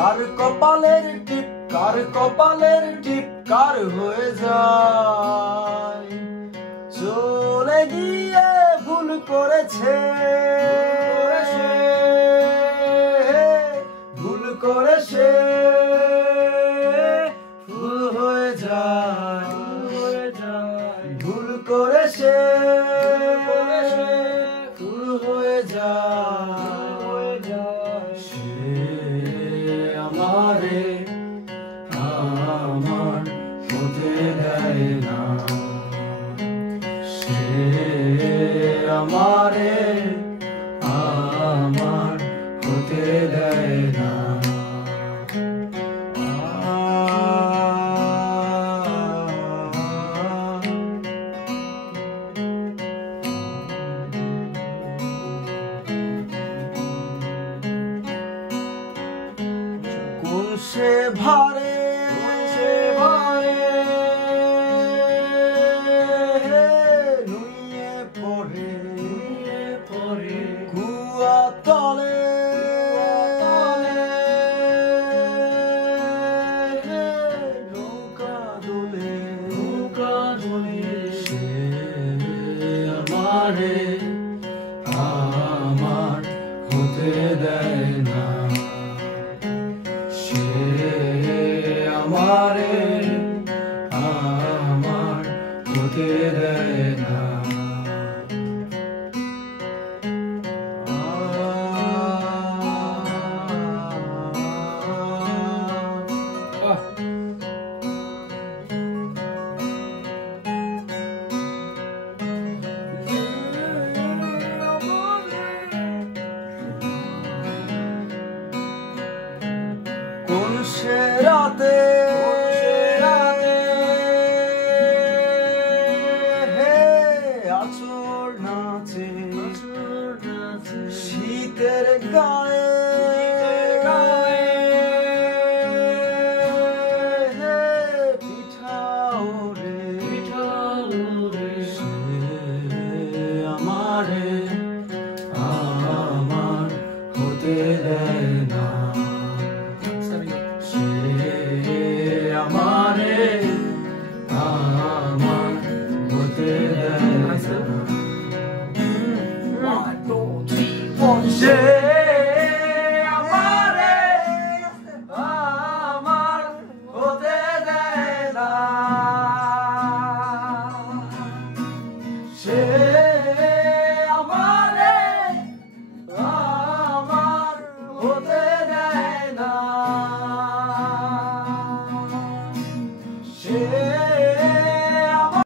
কার কপালের টিপ কার হয়ে যায় চলে গিয়ে ভুল করেছে ভুল হয়ে যায় ভুল করেছে ভুল হয়ে যায় সে আমারে আমার হতে দেয় না সে আমারে আমার হতে দেয় না সে ভারে নুয়ে পড়ে কুয়া তলে নৌকা দোলে সে আমারে আমার হতে দেয় না সে আমারে আমার হতে দেয় না কোন সে রাতে আচর নাচে শীতের গায়ে পিঠা ওরে সে আমারে আমার হতে দেয় না আমারে আমার হতে দেয় না